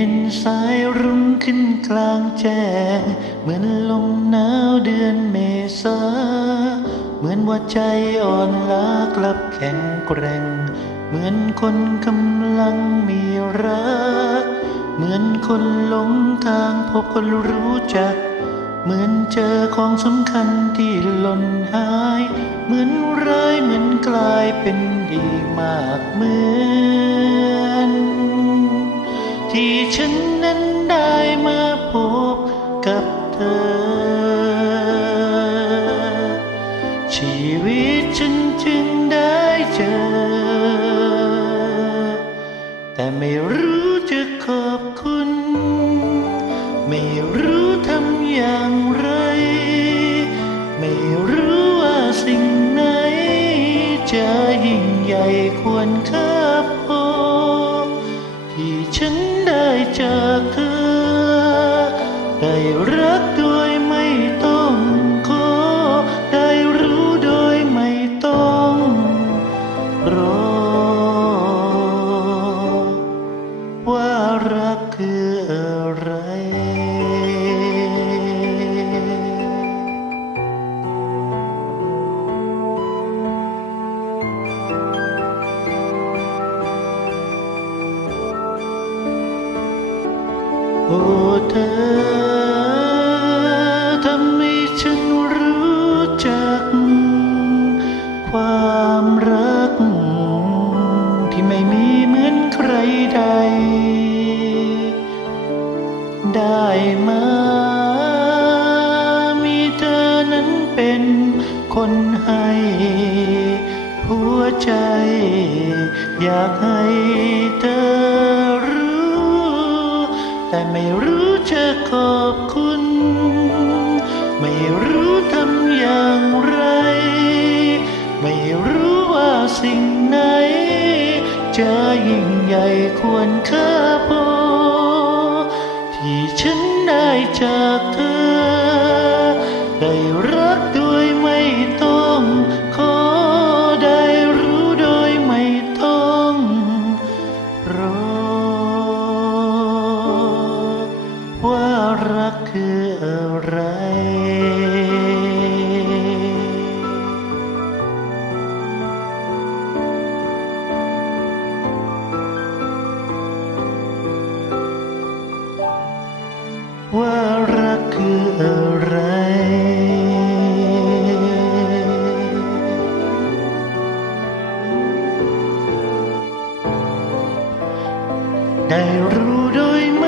เห็นสายรุ่งขึ้นกลางแจ้งเหมือนลมหนาวเดือนเมษา เหมือนว่าใจอ่อนล้ากลับแข็งแกร่ง เหมือนคนกำลังมีรัก เหมือนคนหลงทางพบคนรู้จัก เหมือนเจอของสำคัญที่หล่นหาย เหมือนร้ายเหมือนกลายเป็นดีมากเหมือน ที่ฉันนั้นได้มาพบกับเธอ ชีวิตฉันจึงได้เจอ แต่ไม่รู้จะขอบคุณ ไม่รู้ทำอย่างไร ไม่รู้ว่าสิ่งไหนจะยิ่งใหญ่ควรค่า พอที่ โอ้เธอทำให้ฉันรู้จัก ความรัก ที่ไม่มีเหมือนใครใด ได้มามีเธอนั้นเป็นคนให้ หัวใจอยากให้ จะยิ่งใหญ่ควรค่าพอที่ฉันได้จากเธอได้รั รู้โดยไม่